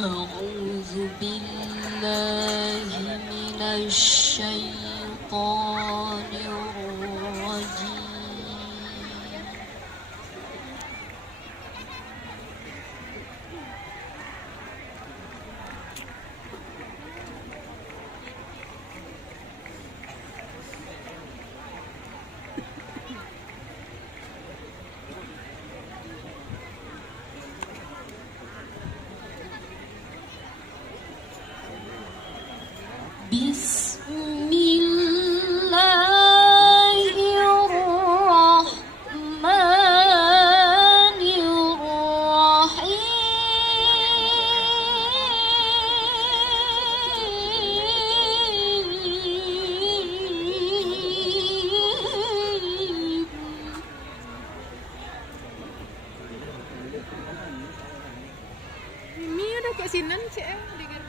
أعوذ بالله من الشيطان الرجيم. Ini udah kok sinan sih dengan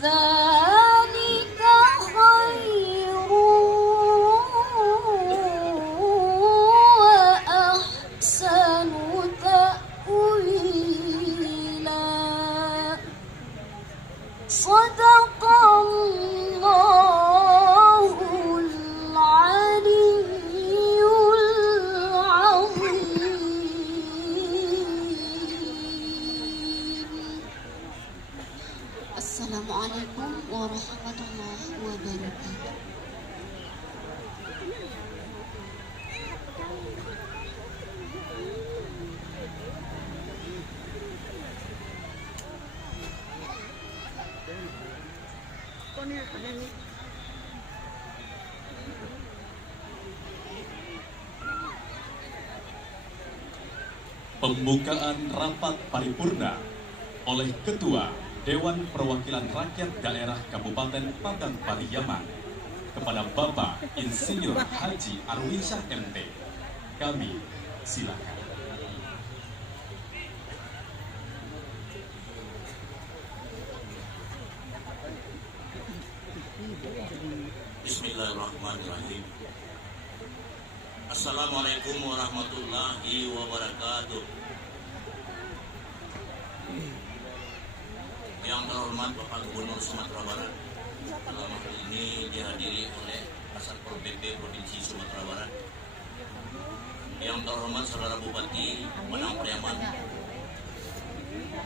ذلك خير وأحسن تأويلا صدق الله العلي العظيم. Assalamualaikum warahmatullahi wabarakatuh. Pembukaan rapat paripurna oleh Ketua Dewan Perwakilan Rakyat Daerah Kabupaten Padang Pariaman kepada Bapak Insinyur Haji Arwinsyah MT. Kami silakan. Bismillahirrahmanirrahim. Assalamualaikum warahmatullahi wabarakatuh. Yang terhormat Bapak Gubernur Sumatera Barat, dalam hal ini dihadiri oleh Satpol PP Provinsi Sumatera Barat. Yang terhormat Saudara Bupati Padang Pariaman,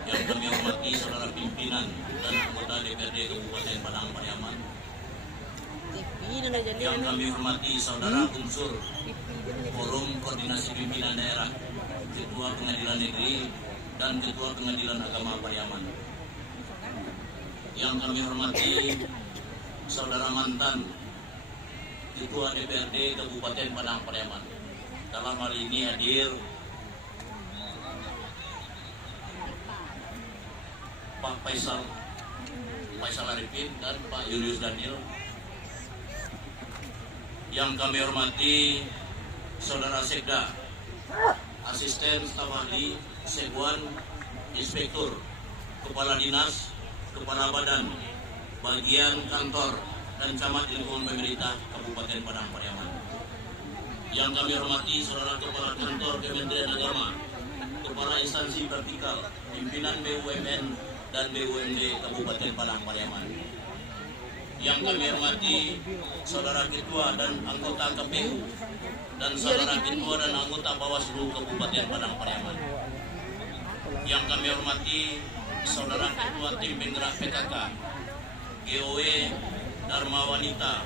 yang kami hormati saudara pimpinan dan anggota DPRD Kabupaten Padang Pariaman, yang kami hormati saudara unsur Forum Koordinasi Pimpinan Daerah, Ketua Pengadilan Negeri dan Ketua Pengadilan Agama Pariaman, yang kami hormati saudara mantan Ketua DPRD Kabupaten Padang Pariaman. Dalam hal ini hadir Pak Faisal Arifin dan Pak Julius Daniel. Yang kami hormati saudara Sekda, Asisten Staf Ahli, Sekwan, Inspektur, Kepala Dinas, Kepala Badan, Bagian Kantor, dan Camat Lingkungan Pemerintah Kabupaten Padang Pariaman. Yang kami hormati saudara Kepala Kantor Kementerian Agama, Kepala Instansi Vertikal, Pimpinan BUMN dan BUMD Kabupaten Padang Pariaman. Yang kami hormati saudara Ketua dan anggota KPU dan saudara Ketua dan anggota Bawaslu Kabupaten Padang Pariaman. Yang kami hormati saudara Ketua Tim Penggerak PKK, GOE, Dharma Wanita,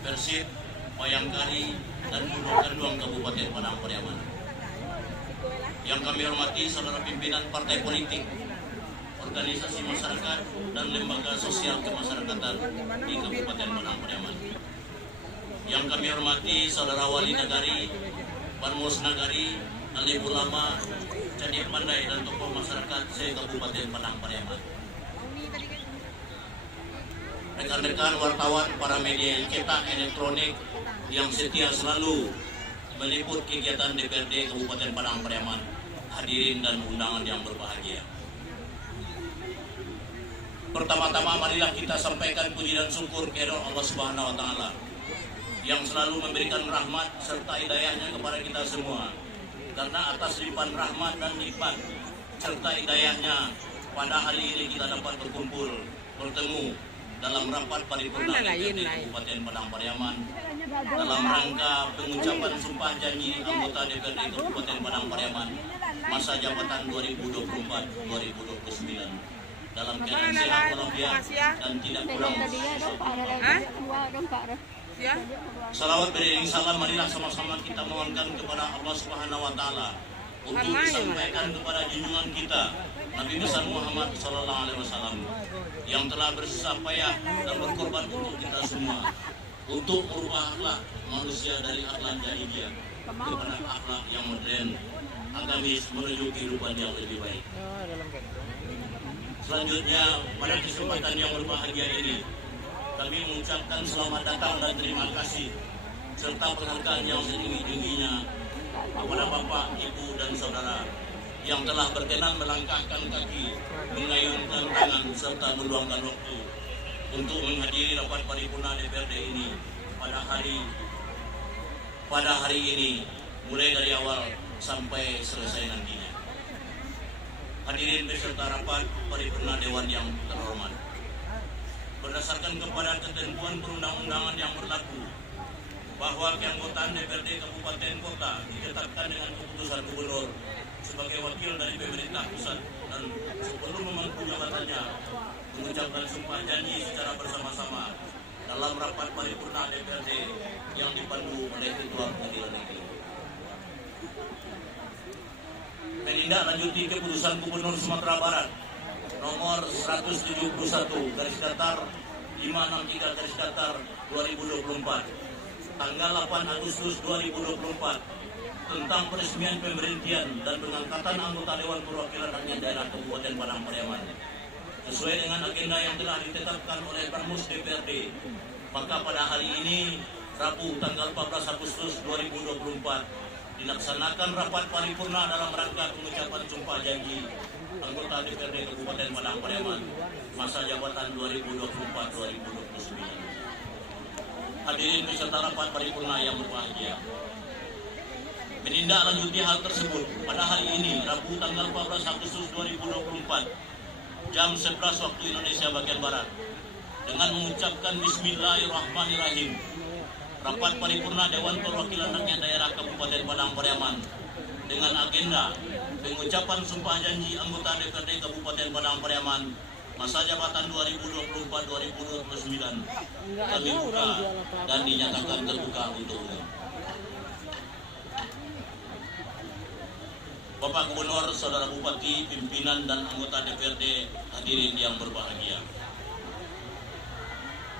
Persib, Bayangkari, dan Pondok Kanduang Kabupaten Padang Pariaman. Yang kami hormati saudara pimpinan partai politik, organisasi masyarakat, dan lembaga sosial kemasyarakatan di Kabupaten Padang Pariaman. Yang kami hormati saudara wali nagari, Banmos Nagari, alim ulama, Cadiak Pandai, dan tokoh masyarakat se-Kabupaten Padang Pariaman. Rekan-rekan wartawan, para media cetak elektronik yang setia selalu meliput kegiatan DPRD Kabupaten Padang Pariaman, hadirin dan undangan yang berbahagia. Pertama-tama marilah kita sampaikan puji dan syukur kehadirat Allah Subhanahu wa taala yang selalu memberikan rahmat serta hidayahnya kepada kita semua. Karena atas limpahan rahmat dan nikmat serta hidayahnya, pada hari ini kita dapat berkumpul, bertemu dalam rapat paripurna DPRD Kabupaten Padang Pariaman dalam rangka pengucapan sumpah janji anggota DPRD Kabupaten Padang Pariaman masa jabatan 2024-2029 dalam keadaan sehat walafiat dan tidak kurang. Salawat beriring salam, marilah sama-sama kita mohonkan kepada Allah Subhanahu wa taala untuk disampaikan kepada junjungan kita Nabi besar Muhammad sallallahu alaihi wasallam yang telah bersusah payah dan berkorban untuk kita semua untuk merubah akhlak manusia dari akhlak jahiliyah kepada akhlak yang modern, agamis, menuju kehidupan yang lebih baik. Selanjutnya, pada kesempatan yang berbahagia ini, kami mengucapkan selamat datang dan terima kasih serta penghargaan yang setinggi-tingginya kepada Bapak, Ibu, dan Saudara yang telah berkenan melangkahkan kaki, mengayunkan tangan, serta meluangkan waktu untuk menghadiri rapat paripurna DPRD ini pada hari ini, mulai dari awal sampai selesai nantinya. Hadirin peserta rapat paripurna Dewan yang terhormat, berdasarkan kepada ketentuan perundang-undangan yang berlaku, bahwa keanggotaan DPRD Kabupaten Kota ditetapkan dengan keputusan Gubernur sebagai wakil dari pemerintah pusat, dan sebelum memangku jabatannya mengucapkan sumpah janji secara bersama-sama dalam rapat paripurna DPRD yang dipandu oleh Ketua Pengadilan Negeri. Menindaklanjuti keputusan Gubernur Sumatera Barat nomor 171 garis datar 563 garis datar 2024 tanggal 8 Agustus 2024 tentang peresmian pemberhentian dan pengangkatan anggota Dewan Perwakilan Rakyat Daerah Kabupaten Padang Pariaman sesuai dengan agenda yang telah ditetapkan oleh Bamus DPRD. Maka pada hari ini, Rabu tanggal 14 Agustus 2024, dilaksanakan rapat paripurna dalam rangka pengucapan sumpah janji anggota DPRD Kabupaten Padang Pariaman masa jabatan 2024-2029. Hadirin peserta rapat paripurna yang berbahagia, menindaklanjuti hal tersebut pada hari ini, Rabu tanggal 14 Agustus 2024, jam 11 waktu Indonesia bagian Barat, dengan mengucapkan Bismillahirrahmanirrahim, rapat paripurna Dewan Perwakilan Rakyat Daerah Kabupaten Padang Pariaman dengan agenda pengucapan sumpah janji anggota DPRD Kabupaten Padang Pariaman masa jabatan 2024-2029 kami buka dan dinyatakan terbuka untuk umum. Bapak Gubernur, Saudara Bupati, pimpinan dan anggota DPRD, hadirin yang berbahagia.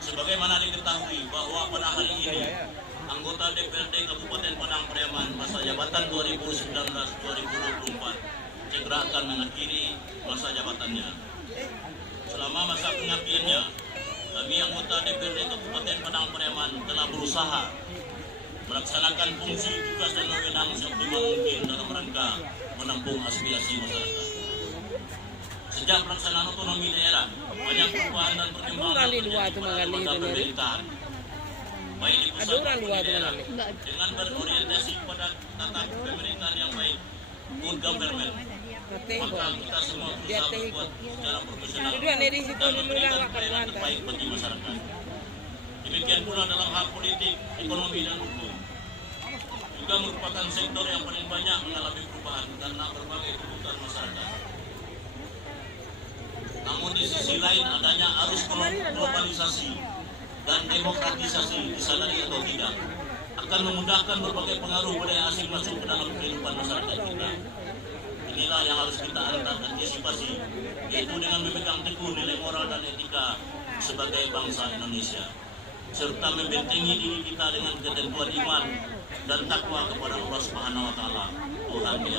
Sebagaimana diketahui bahwa pada hari ini anggota DPRD Kabupaten Padang Pariaman masa jabatan 2019-2024 segera akan mengakhiri masa jabatannya. Selama masa pengabdiannya, kami anggota DPRD Kabupaten Padang Pariaman telah berusaha melaksanakan fungsi tugas dan wewenang seoptimal mungkin dalam rangka menampung aspirasi masyarakat. Sejak pelaksanaan otonomi daerah, banyak perubahan dan perkembangan terjadi pada lembaga pemerintahan, baik di pusat maupun di daerah, dengan berorientasi pada tata pemerintahan yang baik, good government. Maka kita semua berusaha berbuat secara profesional dan memberikan pelayanan terbaik bagi masyarakat. Demikian pula dalam hal politik, ekonomi, dan hukum, juga merupakan sektor yang paling banyak mengalami perubahan karena berbagai kebutuhan masyarakat. Namun di sisi lain, adanya arus globalisasi dan demokratisasi, disadari atau tidak, akan memudahkan berbagai pengaruh budaya asing masuk ke dalam kehidupan masyarakat kita. Inilah yang harus kita antisipasi, yaitu dengan memegang teguh nilai moral dan etika sebagai bangsa Indonesia, serta membentengi diri kita dengan ketentuan iman dan takwa kepada Allah Subhanahu wa Ta'ala, Tuhan yang